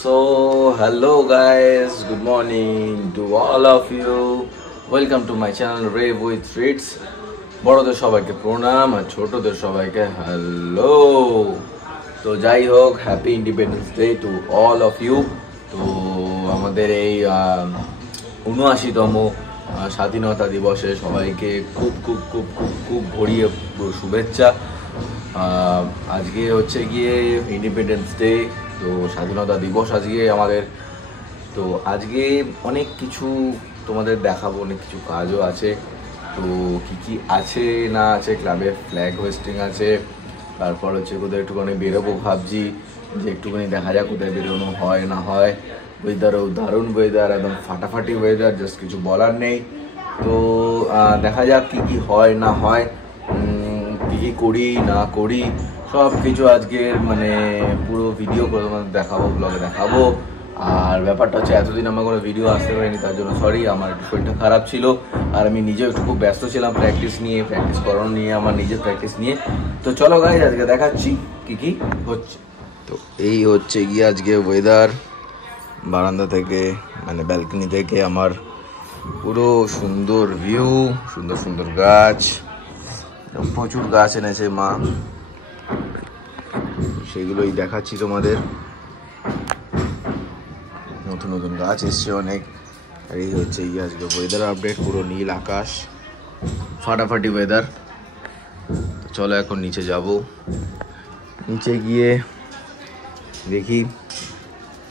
So hello guys, good morning to all of you. Welcome to my channel Rave with Reeds. বড়দের সবাইকে প্রণাম আর ছোটদের সবাইকে hello. তো যাই হোক, happy independence day to all of you. তো আমাদের এই ৭৯তম স্বাধীনতা দিবসে সবাইকে খুব খুব খুব খুব খুব ভরিয়ে শুভেচ্ছা। আজকে হচ্ছে গিয়ে ইন্ডিপেন্ডেন্স ডে, তো স্বাধীনতা দিবস আজকে আমাদের। তো আজকে অনেক কিছু তোমাদের দেখাবো, অনেক কিছু কাজও আছে। তো কি কি আছে না আছে, ক্লাবে ফ্ল্যাগ হোয়েস্টিং আছে, তারপর হচ্ছে কোথায় একটুখানি বেরোবো ভাবছি, যে একটুখানি দেখা যাক কোথায় বেরোনো হয় না হয়। ওয়েদারও দারুণ ওয়েদার, একদম ফাটাফাটি ওয়েদার, জাস্ট কিছু বলার নেই। তো দেখা যাক কি কি হয় না হয়, কী কী করি না করি, সব কিছু আজকের মানে পুরো ভিডিও করে তোমাদের দেখাবো, ব্লগে দেখাবো। আর ব্যাপারটা হচ্ছে এতদিন আমার কোনো ভিডিও আসতে পারেনি, তার জন্য সরি। আমার একটু শরীরটা খারাপ ছিল আর আমি নিজেও একটু খুব ব্যস্ত ছিলাম প্র্যাকটিস করানো নিয়ে, আমার নিজের প্র্যাকটিস নিয়ে। তো চলো গাইজ, আজকে দেখাচ্ছি কি কি হচ্ছে। তো এই হচ্ছে গিয়ে আজকে ওয়েদার। বারান্দা থেকে মানে ব্যালকনি থেকে আমার পুরো সুন্দর ভিউ, সুন্দর সুন্দর গাছ, প্রচুর গাছ এনেছে মা, সেগুলোই দেখাচ্ছি তোমাদের। নতুন নতুন গাছ এসছে অনেক। আর এই হচ্ছে এই আজকে ওয়েদার আপডেট, পুরো নীল আকাশ, ফাটাফাটি ওয়েদার। চলো এখন নিচে যাব, নিচে গিয়ে দেখি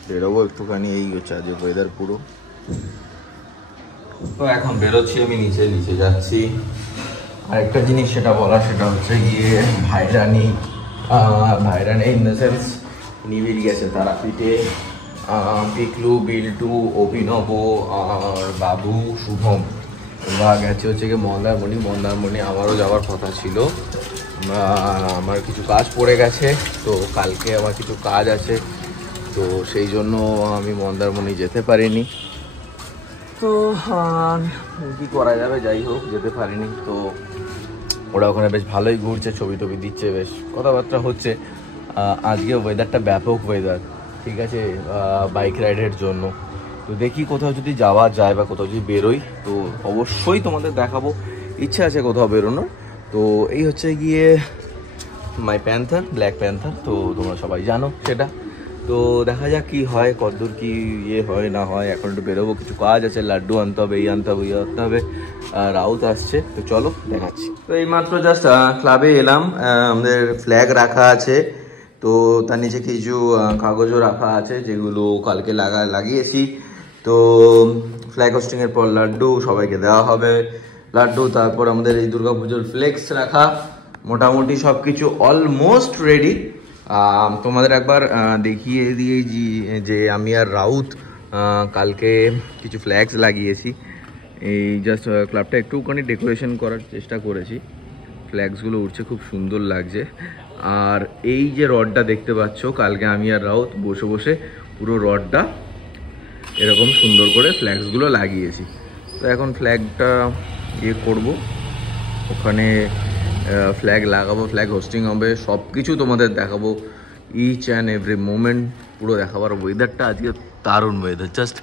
বেরোবো একটুখানি। এই হচ্ছে আজকে ওয়েদার পুরো। তো এখন বেরোচ্ছি আমি, নিচে যাচ্ছি। আরেকটা জিনিস সেটা বলার, সেটা হচ্ছে গিয়ে ভাইরানি ইন দ্য সেন্স নিবিড় গেছে তারাপীঠে। পিকলু, বিল্টু, অভিনব আর বাবু, শুভম ওরা গেছে হচ্ছে গিয়ে মন্দারমণি। আমারও যাওয়ার কথা ছিল, আমার কিছু কাজ পড়ে গেছে, তো কালকে আমার কিছু কাজ আছে, তো সেই জন্য আমি মন্দারমণি যেতে পারিনি। তো কি করা যাবে, যাই হোক যেতে পারিনি। তো ওরা ওখানে বেশ ভালোই ঘুরছে, ছবি টবি দিচ্ছে, বেশ কথাবার্তা হচ্ছে। আজকে ওয়েদারটা ব্যাপক ওয়েদার, ঠিক আছে, বাইক রাইডের জন্য। তো দেখি কোথাও যদি যাওয়া যায় বা কোথাও যদি বেরোই তো অবশ্যই তোমাদের দেখাবো, ইচ্ছা আছে কোথাও বেরোনোর। তো এই হচ্ছে গিয়ে মাই প্যান্থার, ব্ল্যাক প্যান্থার, তো তোমরা সবাই জানো সেটা। তো দেখা যাক কি হয়, কতদূর কি ইয়ে হয় না হয়। এখন একটু বেরোবো, কিছু কাজ আছে, লাড্ডু আনতে হবে, এই আনতে হবে, ইয়ে আনতে হবে, রাউত আসছে। তো চলো দেখাচ্ছি। তো এইমাত্র জাস্ট ক্লাবে এলাম, আমাদের ফ্ল্যাগ রাখা আছে, তো তার নিচে কিছু কাগজও রাখা আছে যেগুলো কালকে লাগিয়েছি। তো ফ্ল্যাগ হোস্টিংয়ের পর লাড্ডু সবাইকে দেওয়া হবে, লাড্ডু। তারপর আমাদের এই দুর্গাপুজোর ফ্লেক্স রাখা, মোটামুটি সব কিছু অলমোস্ট রেডি। তোমাদের একবার দেখিয়ে দিয়েছি যে আমি আর রাউত কালকে কিছু ফ্ল্যাগস লাগিয়েছি। এই জাস্ট ক্লাবটা একটুখানি ডেকোরেশন করার চেষ্টা করেছি, ফ্ল্যাগসগুলো উঠছে, খুব সুন্দর লাগছে। আর এই যে রডটা দেখতে পাচ্ছ, কালকে আমি আর রাউত বসে বসে পুরো রডটা এরকম সুন্দর করে ফ্ল্যাগসগুলো লাগিয়েছি। তো এখন ফ্ল্যাগটা ইয়ে করবো, ওখানে ফ্ল্যাগ লাগাবো, ফ্ল্যাগ হোস্টিং হবে, সব কিছু তোমাদের দেখাবো, ইচ অ্যান্ড এভরি মোমেন্ট পুরো দেখাবার। ওয়েদারটা আজকে দারুণ ওয়েদার, জাস্ট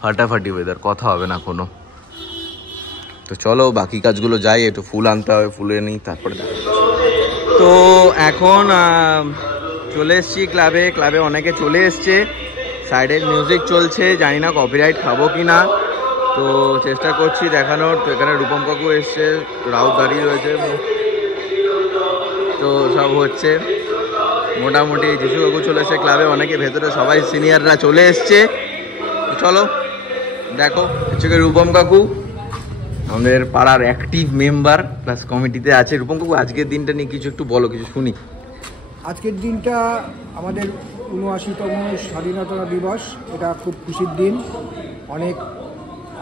ফাটাফাটি ওয়েদার, কথা হবে না কোনো। তো চলো বাকি কাজগুলো যাই, একটু ফুল আনতে হবে, ফুল নিই তারপরে। তো এখন চলে এসছি ক্লাবে অনেকে চলে এসছে, সাইডে মিউজিক চলছে, জানি না কপিরাইট খাবো কি না, তো চেষ্টা করছি দেখানোর। তো এখানে রূপম কাকু এসছে, রাউত দাঁড়িয়ে রয়েছে, তো সব হচ্ছে মোটামুটি। যিশু কাকু চলে এসছে ক্লাবে, অনেকে ভেতরে সবাই সিনিয়ররা চলে এসছে। চলো দেখো, হচ্ছে রূপম কাকু আমাদের পাড়ার অ্যাক্টিভ মেম্বার প্লাস কমিটিতে আছে। রূপম কাকু আজকের দিনটা নিয়ে কিছু একটু বলো, কিছু শুনি। আজকের দিনটা আমাদের ৭৯তম স্বাধীনতা দিবস, এটা খুব খুশির দিন। অনেক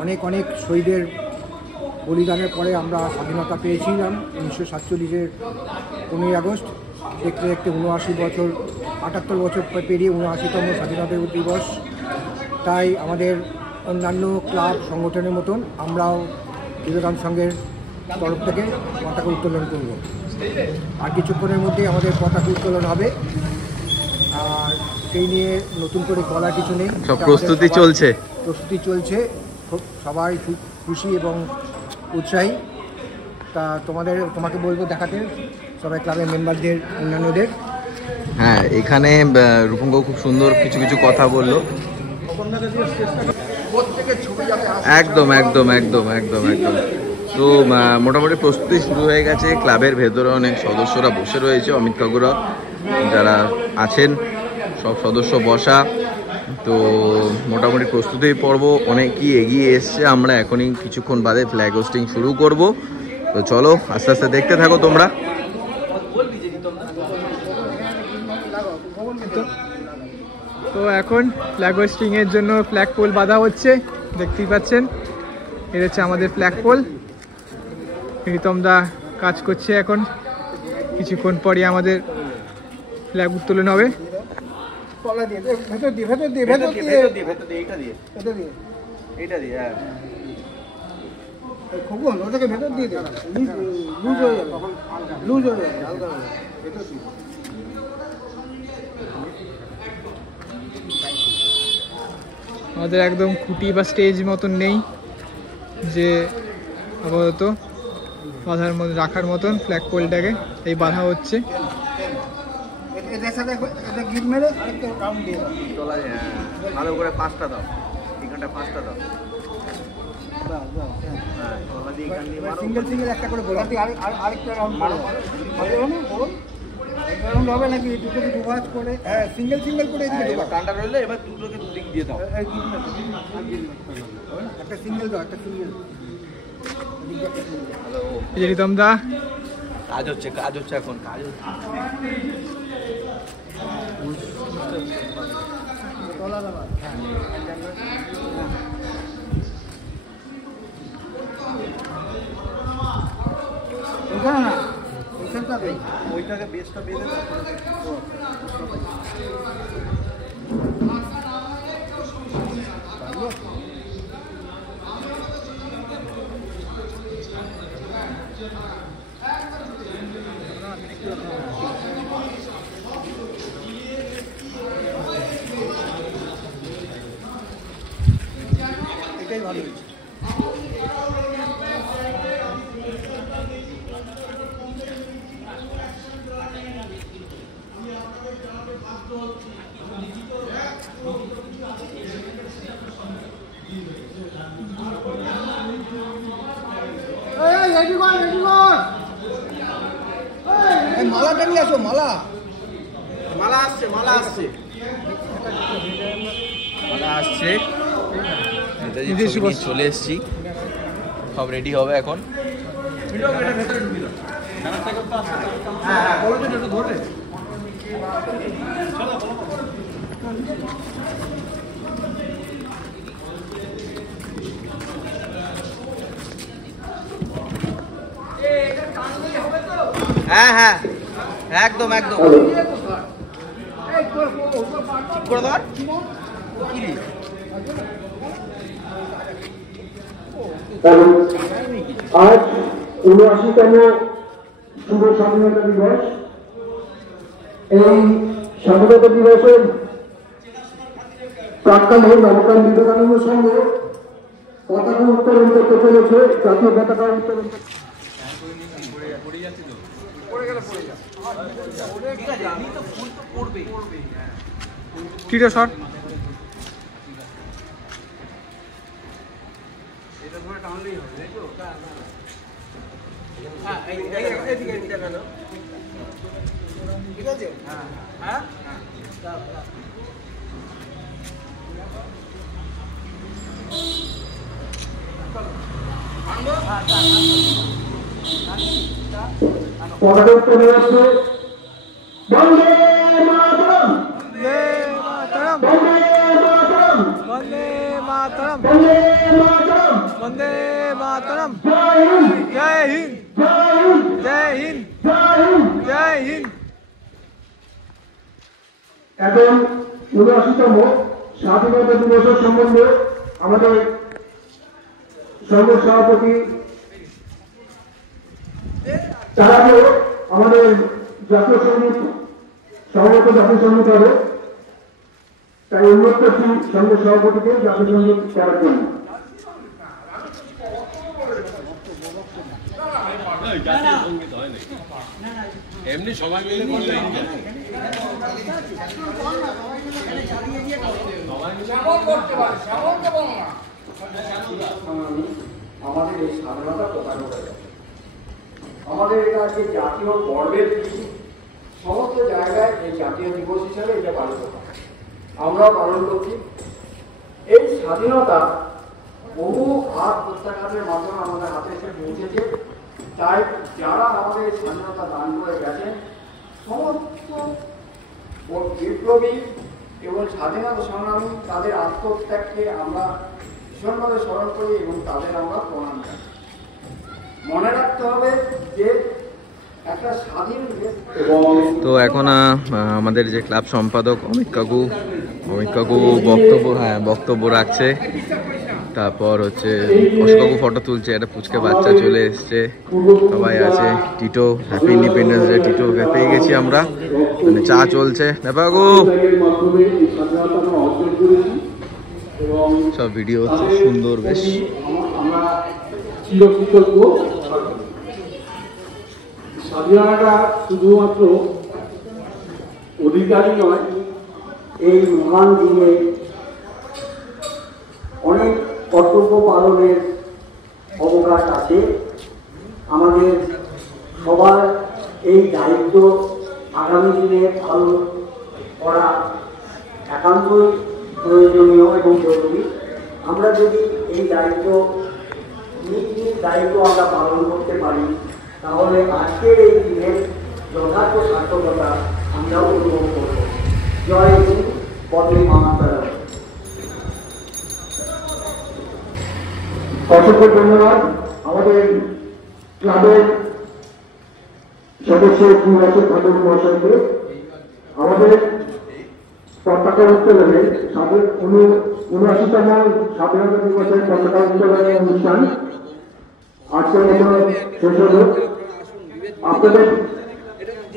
অনেক অনেক শহীদের বলিদানের পরে আমরা স্বাধীনতা পেয়েছিলাম ১৯৪৭-এর ১৫ই আগস্ট। দেখতে দেখতে ৭৮ বছর পেরিয়ে ৭৯তম স্বাধীনতা দিবস। তাই আমাদের অন্যান্য ক্লাব সংগঠনের মতন আমরাও বিবেকানন্দ সংঘের তরফ থেকে পতাকা উত্তোলন করব। আর কিছুক্ষণের মধ্যেই আমাদের পতাকা উত্তোলন হবে। আর সেই নিয়ে নতুন করে বলার কিছু নেই। সব প্রস্তুতি চলছে। খুব সবাই খুব খুশি এবং উৎসাহী। তা তোমাকে বলবো দেখাতে সবাই ক্লাবের মেম্বারদের, অন্যান্যদের। হ্যাঁ, এখানে রূপঙ্গ খুব সুন্দর কিছু কিছু কথা বললো। একদম একদম একদম একদম একদম। তো মোটামুটি প্রস্তুতি শুরু হয়ে গেছে। ক্লাবের ভেতরে অনেক সদস্যরা বসে রয়েছে, অমিত কাকুরা যারা আছেন সব সদস্য বসা। তো মোটামুটি প্রস্তুতি পর্ব অনেকই এগিয়ে এসছে। আমরা এখনই কিছুক্ষণ বাদে ফ্ল্যাগ হোস্টিং শুরু করব। তো চলো আস্তে আস্তে দেখতে থাকো তোমরা। তো এখন ফ্ল্যাগ হোস্টিংয়ের জন্য ফ্ল্যাগ পোল বাঁধা হচ্ছে, দেখতেই পাচ্ছেন। এটা হচ্ছে আমাদের ফ্ল্যাগ পোল। প্রীতমদা কাজ করছে এখন। কিছুক্ষণ পরই আমাদের ফ্ল্যাগ উত্তোলন হবে। আমাদের একদম খুঁটি বা স্টেজ মতন নেই, যে আপাতত বাঁধার মধ্যে রাখার মতন ফ্ল্যাগ পোলটাকে এই বাঁধা হচ্ছে। ভালো করে 5টা দাও, এখানটা 5টা দাও। সিঙ্গেল সিঙ্গেল একটা করে বলো, আরেকটা রাউন্ড মারো হবে নাকি? দুটোকে দুভাজ করে, হ্যাঁ সিঙ্গেল সিঙ্গেল করে টান্ডা রইলে এবার দুটোকে দুদিক দিয়ে দাও। একটা সিঙ্গেল দাও, একটা সিঙ্গেল। প্রীতমদা কাজ হচ্ছে এখন কাজ হচ্ছে। ওইখানে না, ওইটাকে বেসটা বেঁধে এটাই ভালো হয়েছে। মালাটা নিয়ে আসো, মালা আসছে চলে এসছি, সব রেডি হবে এখন। হ্যাঁ হ্যাঁ একদম একদম ঠিক করে দেওয়ার কি রে? আজ ৭৯তম শুভ স্বাধীনতা দিবস। এই স্বাধীনতা দিবসের প্রাক্কালে নবকাল বিবেকানন্দ সংঘ পতাকা উত্তোলন করতে চলেছে, জাতীয় পতাকা উত্তোলন। ঠিক আছে স্যার। ঠিক আছে, হ্যাঁ পতাকা উত্তোলন হচ্ছে। বন্দে মাতরম, বন্দে মাতরম, বন্দে মাতরম, বন্দে মাতরম, বন্দে মাতরম। জয় হিন্দ, জয় হিন্দ, জয় জয় হিন্দ, হিন্দ, জয় হিন্দ। জয় হিন্দ। এখন ৭৯তম স্বাধীনতা দিবসের সম্বন্ধে আমাদের সংঘ সভাপতি তার আগে আমাদের জাতীয় সঙ্গীত সভাপত জাতীয় সঙ্গীত হবে, তাই অনুরোধ করছি সংঘের সভাপতিকে জাতীয় সঙ্গীত করার জন্য। এমনি সবাই মিলে করলে আমাদের এই স্বাধীনতা প্রদান করে আমাদের এটা যে জাতীয় গর্বের দিন, সমস্ত জায়গায় এই জাতীয় দিবস হিসাবে এটা পালিত হয়, আমরাও পালন করছি। এই স্বাধীনতা বহু ঘাত প্রত্যাঘাতের মাধ্যমে আমাদের হাতে এসে পৌঁছেছে। তাই যারা আমাদের এই স্বাধীনতা দান করে গেছেন, সমস্ত বিপ্লবী এবং স্বাধীনতা সংগ্রামী, তাদের আত্মত্যাগকে আমরা ভীষণভাবে স্মরণ করি এবং তাদের আমরা প্রণাম জানাই। মনে রাখতে হবে যে একটা স্বাধীন দেশ। তো এখন আমাদের যে ক্লাব সম্পাদক অমিত কাকু বক্তব্য রাখছে। তারপর হচ্ছে অশোকাকু ফটো তুলছে, একটা পুচকে বাচ্চা চলে এসছে, সবাই আছে। টিটো, হ্যাপি ইন্ডিপেন্ডেন্স ডে টিটোকে পেয়ে গেছি আমরা। মানে চা চলছে, বাবু সব ভিডিও হচ্ছে, সুন্দর বেশ। স্বাধীনতা শুধুমাত্র অধিকারই নয়, এই মহান দিনে অনেক কর্তব্য পালনের অবকাশ আছে। আমাদের সবার এই দায়িত্ব আগামী দিনে পালন করা একান্তই প্রয়োজনীয় এবং জরুরি। আমরা যদি এই দায়িত্ব আমরা পালন করতে পারি, তাহলে আজকের এই দিনের যথার্থ সার্থকতা আমরাও অনুভব করব। জয় হিন্দ, বন্দে মাতরম। অসংখ্য ধন্যবাদ আমাদের ক্লাবের সদস্য নির্বাচন ঠাকুর মহাশয়কে। আমাদের পতাকা উত্তোলনে ৭৯তম স্বাধীনতা দিবসের পতাকা উত্তোলনের অনুষ্ঠান আজকের মতো শেষ হল। আপনাদের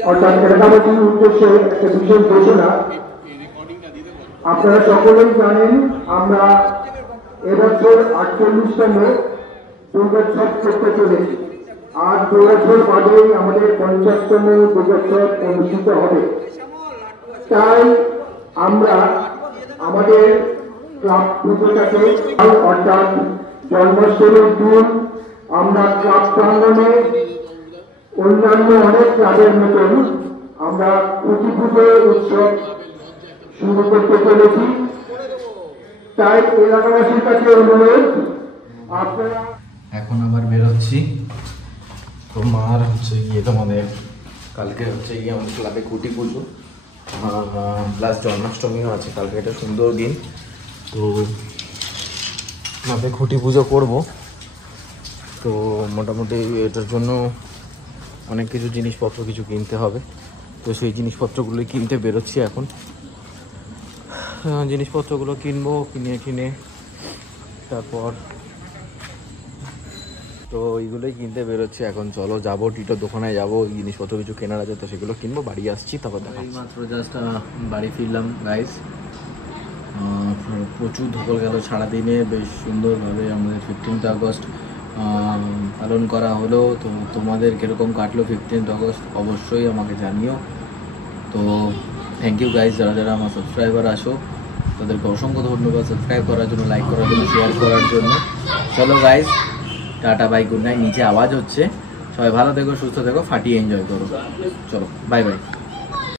অর্থাৎ এলাকাবাসীর উদ্দেশ্যে একটা বিশেষ ঘোষণা। আপনারা সকলেই জানেন, আমরা এবছর ৪৮তম দুর্গোৎসব করতে চলেছি। আর ২ বছর বাদেই আমাদের ৫০তম দুর্গোৎসব অনুষ্ঠিত হবে। তাই আমরা আমাদের ক্লাব পুজোটাকে অর্থাৎ জন্মাষ্টমীর দিন আমরা ক্লাব প্রাঙ্গণে অন্যান্য অনেক ক্লাবের মতন আমরা খুঁটি পুজো উৎসব শুরু করতে চলেছি। তাই এলাকাবাসীর কাছে অনুরোধ, আপনারা এখন আবার বেরোচ্ছি। তোমার হচ্ছে গিয়ে তোমাদের কালকে হচ্ছে গিয়ে আমাদের ক্লাবে খুঁটি পুজো প্লাস জন্মাষ্টমীও আছে। কালকে একটা সুন্দর দিন, তো ক্লাবে খুঁটি পুজো করব। তো মোটামুটি এটার জন্য অনেক কিছু জিনিসপত্র কিছু কিনতে হবে, তো সেই জিনিসপত্রগুলোই কিনতে বেরোচ্ছি এখন। জিনিসপত্রগুলো কিনবো, কিনে তারপর তো এইগুলোই কিনতে বেরোচ্ছি এখন। চলো যাবো, টিটোর দোকানে যাবো, জিনিসপত্র কিছু কেনার আছে, তো সেগুলো কিনবো। বাড়ি আসছি, তারপর দেখা। মাত্র জাস্ট বাড়ি ফিরলাম গাইস। প্রচুর ধকল গেল সারাদিনে, বেশ সুন্দরভাবে আমাদের 15th আগস্ট পালন করা হলো। তো তোমাদের কীরকম কাটলো 15th আগস্ট অবশ্যই আমাকে জানিও। তো থ্যাংক ইউ গাইস, যারা যারা আমার সাবস্ক্রাইবার আসো তাদেরকে অসংখ্য ধন্যবাদ সাবস্ক্রাইব করার জন্য, লাইক করার জন্য, শেয়ার করার জন্য। চলো guys, tata, bye, good night. নিচে আওয়াজ হচ্ছে, সবাই ভালো থেকো, সুস্থ থেকো, ফাটিয়ে এনজয় করো। চলো বাই বাই।